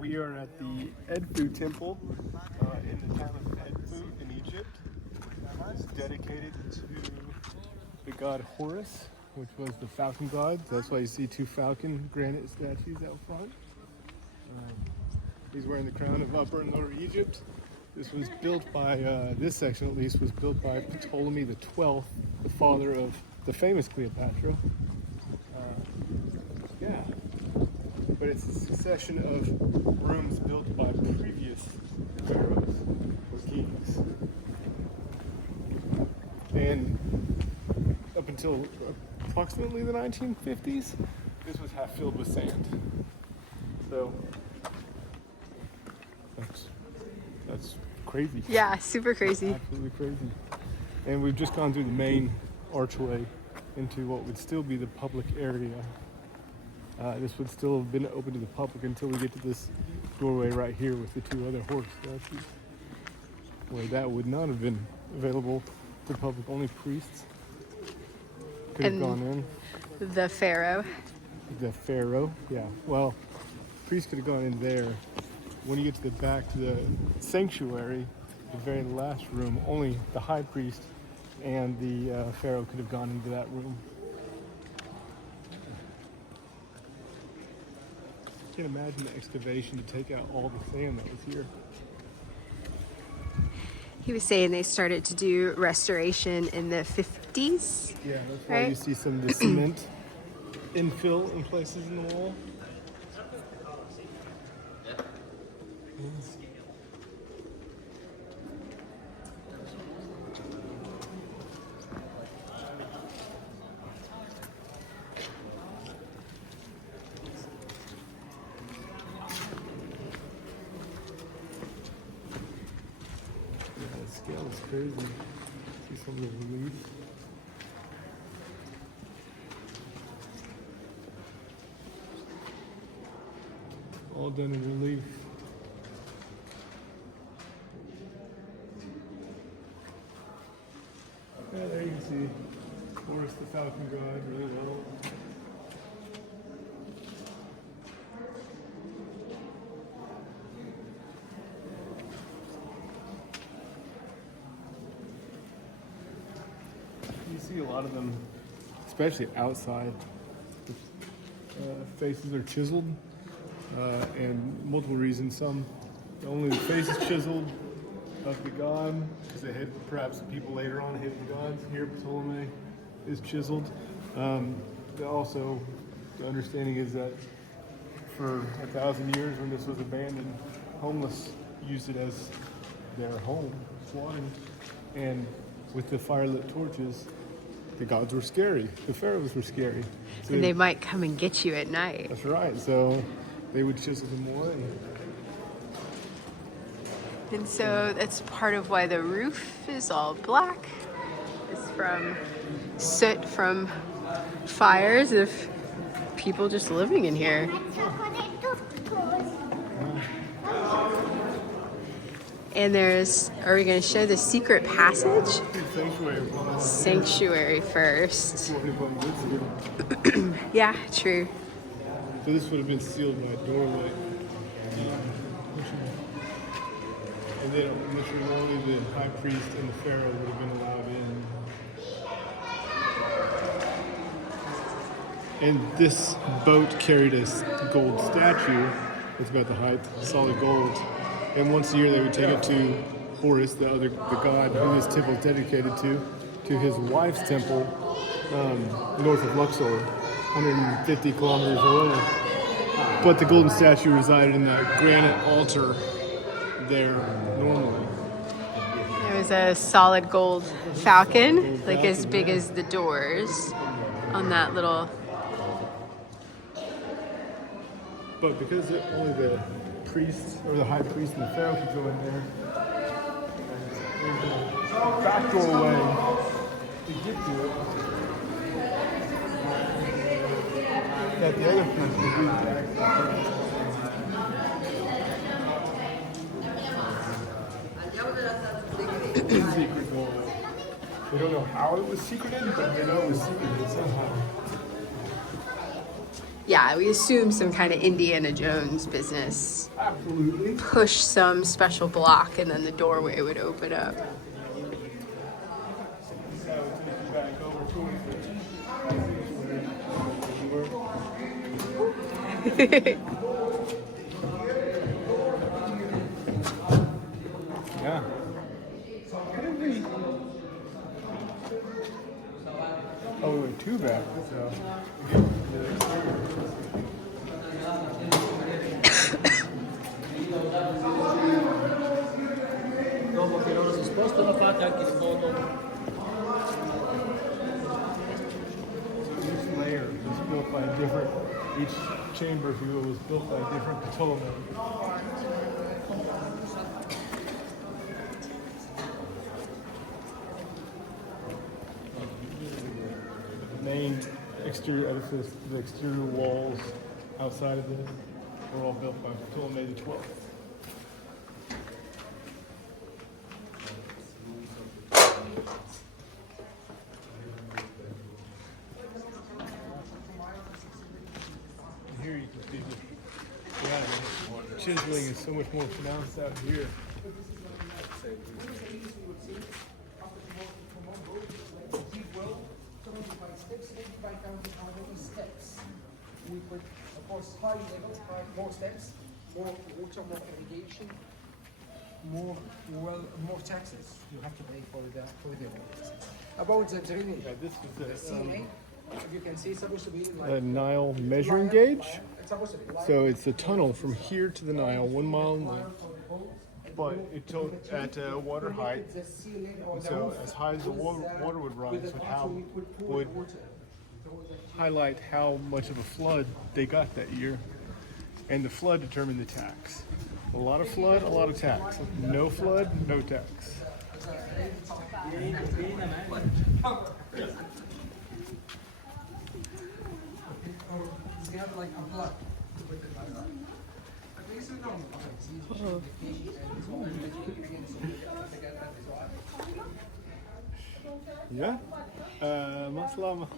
We are at the Edfu temple in the town of Edfu in Egypt. It's dedicated to the god Horus, which was the falcon god. That's why you see two falcon granite statues out front. He's wearing the crown of Upper and Lower Egypt. This was built by, this section at least, was built by Ptolemy the 12th, the father of the famous Cleopatra. Yeah. But it's a succession of rooms built by previous pharaohs or kings. And up until approximately the 1950s, this was half filled with sand. So that's crazy. Yeah, super crazy. Absolutely crazy. And we've just gone through the main archway into what would still be the public area. This would still have been open to the public until we get to this doorway right here with the two other Horus statues, where that would not have been available to the public. Only priests could have gone in. The pharaoh. The pharaoh, yeah. Well, priests could have gone in there. When you get to the back to the sanctuary, the very last room, only the high priest and the pharaoh could have gone into that room. I can't imagine the excavation to take out all the sand that was here. He was saying they started to do restoration in the 50s. Yeah, that's why you see some of the cement infill in places in the wall. The scale is crazy. See some of the reliefs. All done in relief. Yeah, there you can see Horus the falcon god really well. You see a lot of them, especially outside. Faces are chiseled, and multiple reasons. Only the face is chiseled of the god, because they hid perhaps the people later on hid the gods. Here, Ptolemy is chiseled. Also, the understanding is that for 1,000 years, when this was abandoned, homeless used it as their home, squatting, and with the fire-lit torches, the gods were scary. The pharaohs were scary. So And they might come and get you at night. That's right. So they would chisel them away. And so that's part of why the roof is all black. It's from soot from fires of people just living in here. And are we going to show the secret passage? Sanctuary first. Yeah, true. So this would have been sealed by a doorway. And then only the high priest and the pharaoh would have been allowed in. And this boat carried a gold statue. It's about the height, solid gold. And once a year they would take it to Horus, the god who this temple is dedicated to his wife's temple north of Luxor, 150 kilometers away. But the golden statue resided in that granite altar there normally. There was a solid gold falcon, like as big as the doors on that little... But because only the priest, or the high priest and the pharaoh could go in there, there's a back doorway to get to it. That the other priest would be back. Secret doorway. We don't know how it was secreted, but they know it was secreted somehow. Yeah, we assume some kind of Indiana Jones business. Absolutely. Push some special block and then the doorway would open up. Yeah. Oh, we went two back. So. Dopo che loro si spostano fate anche il foto. Each layer was built by a different, each chamber, if you will, was built by a different Ptolemy. The main exterior edifice, the exterior walls outside of it were all built by Ptolemy the 12th. Here you can see the chiseling is so much more pronounced out here. We put, of course, high level, more steps, more water, more irrigation, more more taxes you have to pay for the About the drainage, Yeah, this the is ceiling, you can see, it's supposed to be like a Nile measuring gauge. it's supposed to be like So it's the tunnel from here to the Nile, 1 mile in length, but it took at water height. the ceiling or the So roof as high as the water would rise with the would we could pour would water through the highlight how much of a flood they got that year, and the flood determined the tax. A lot of flood, a lot of tax. No flood, no tax. They have like a block. At least we don't. Yeah. Maslama.